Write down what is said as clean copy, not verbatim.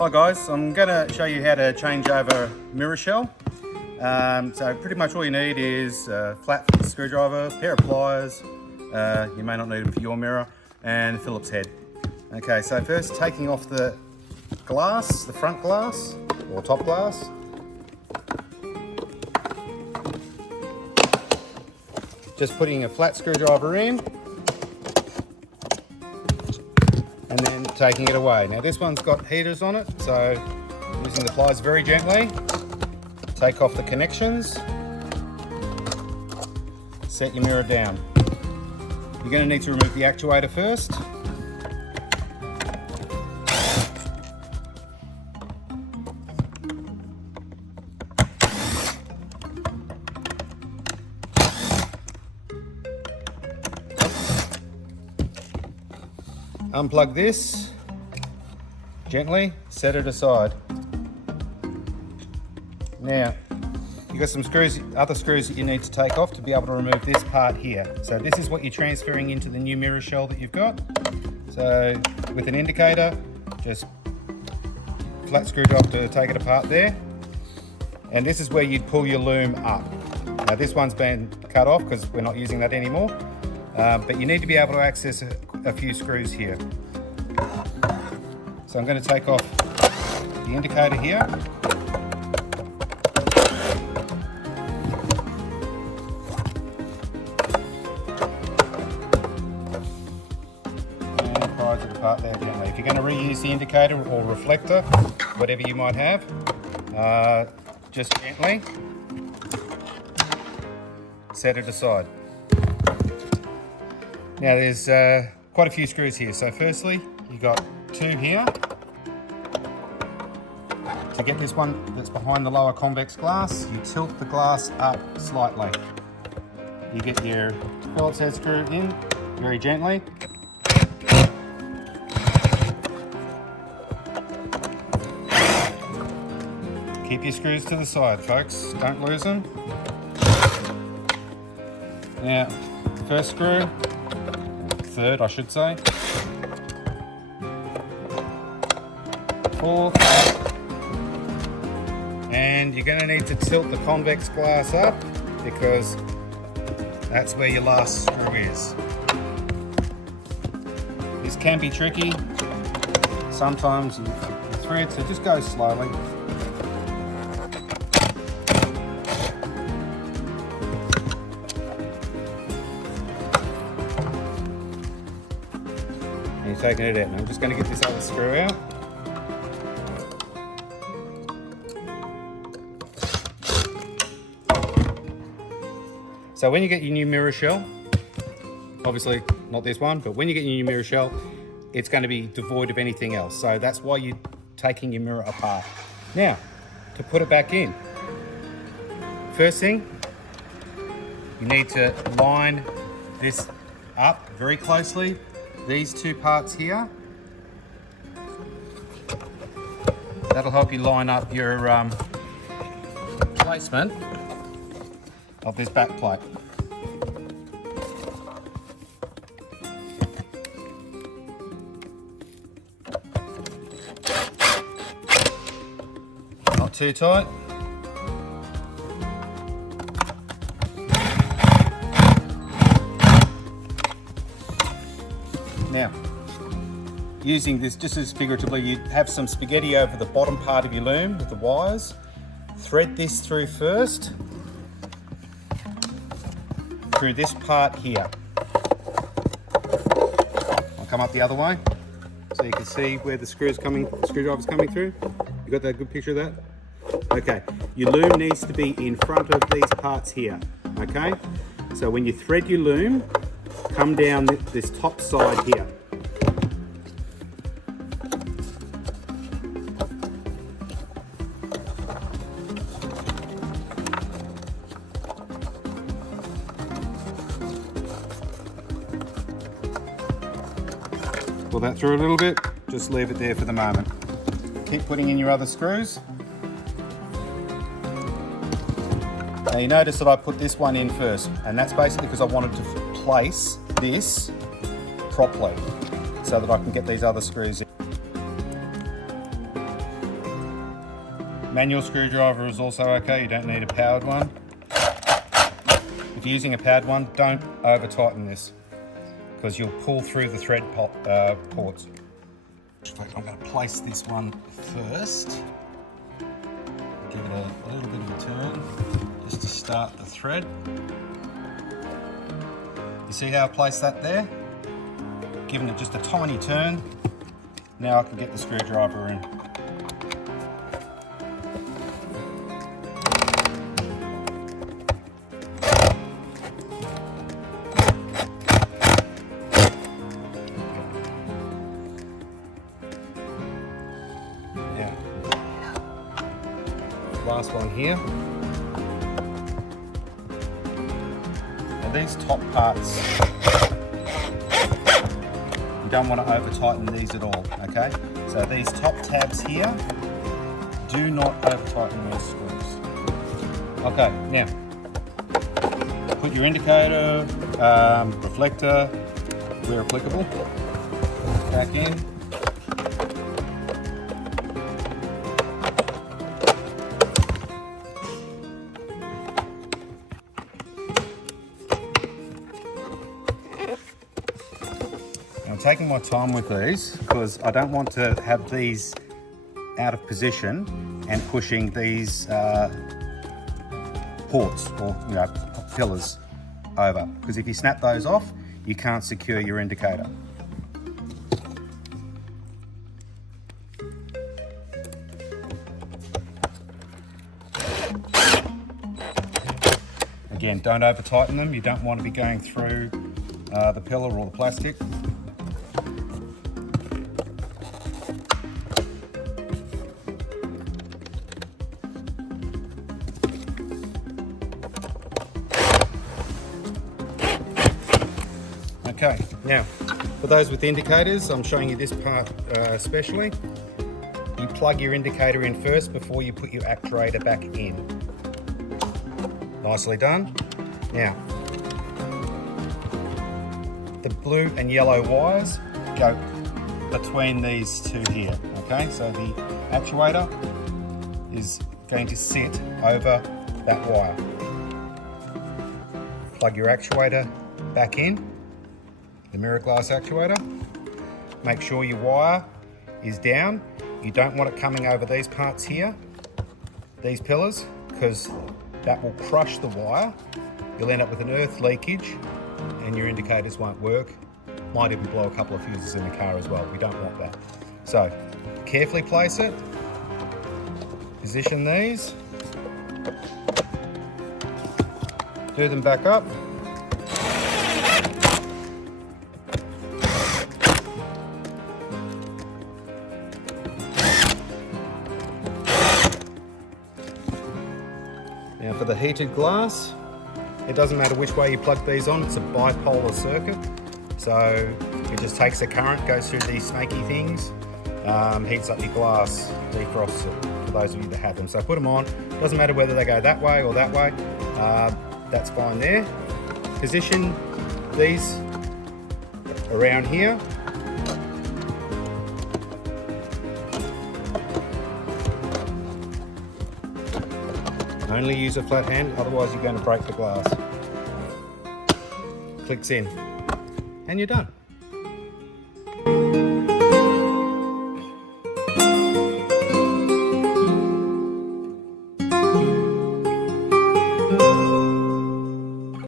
Hi guys, I'm going to show you how to change over mirror shell. So pretty much all you need is a flat screwdriver, pair of pliers, you may not need them for your mirror, and a Phillips head. Okay, so first taking off the glass, the front glass or top glass. Just putting a flat screwdriver in and then taking it away. Now this one's got heaters on it, so using the pliers very gently, take off the connections, set your mirror down. You're going to need to remove the actuator first. Unplug this, gently set it aside. Now, you've got some screws, other screws that you need to take off to be able to remove this part here. So this is what you're transferring into the new mirror shell that you've got. So with an indicator, just flat screwdriver to take it apart there. And this is where you'd pull your loom up. Now this one's been cut off because we're not using that anymore. But you need to be able to access a few screws here. So I'm going to take off the indicator here. And prise it apart there gently. If you're going to reuse the indicator or reflector, whatever you might have, just gently set it aside. Now there's quite a few screws here. So firstly, you've got two here. To get this one that's behind the lower convex glass, you tilt the glass up slightly. You get your Phillips head screw in very gently. Keep your screws to the side, folks. Don't lose them. Now, first screw, third I should say, fourth, and you're going to need to tilt the convex glass up because that's where your last screw is. This can be tricky, sometimes you thread, so just go slowly. And you're taking it out. And I'm just going to get this other screw out. So when you get your new mirror shell, obviously not this one, but when you get your new mirror shell, it's going to be devoid of anything else. So that's why you're taking your mirror apart. Now, to put it back in, first thing, you need to line this up very closely. These two parts here, that'll help you line up your placement of this back plate. Not too tight. Now, using this just as figuratively, you have some spaghetti over the bottom part of your loom with the wires. Thread this through first, through this part here. I'll come up the other way so you can see where the screwdriver's coming through. You got that good picture of that? Okay, your loom needs to be in front of these parts here, okay? So when you thread your loom, come down this top side here. Pull that through a little bit, just leave it there for the moment. Keep putting in your other screws. Now you notice that I put this one in first, and that's basically because I wanted to place this properly so that I can get these other screws in. Manual screwdriver is also okay, you don't need a powered one. If you're using a powered one, don't over tighten this because you'll pull through the thread ports. I'm going to place this one first. Give it a little bit of a turn just to start the thread. You see how I placed that there? Giving it just a tiny turn. Now I can get the screwdriver in. Last one here. Now these top parts, you don't want to over tighten these at all, okay? So these top tabs here, do not over tighten these screws. Okay, now, put your indicator, reflector, where applicable, back in. I'm taking my time with these because I don't want to have these out of position and pushing these ports or pillars over, because if you snap those off, you can't secure your indicator. Again, don't over tighten them. You don't want to be going through the pillar or the plastic. Okay, now for those with indicators, I'm showing you this part especially. You plug your indicator in first before you put your actuator back in. Nicely done. Now, the blue and yellow wires go between these two here, okay? So the actuator is going to sit over that wire. Plug your actuator back in, the mirror glass actuator. Make sure your wire is down. You don't want it coming over these parts here, these pillars, because that will crush the wire. You'll end up with an earth leakage and your indicators won't work. Might even blow a couple of fuses in the car as well. We don't want that. So carefully place it, position these, do them back up. Now for the heated glass, it doesn't matter which way you plug these on, it's a bipolar circuit. So it just takes the current, goes through these snaky things, heats up your glass, defrosts it, for those of you that have them. So put them on, doesn't matter whether they go that way or that way, that's fine there. Position these around here. Only use a flat hand, otherwise you're going to break the glass. Clicks in, and you're done.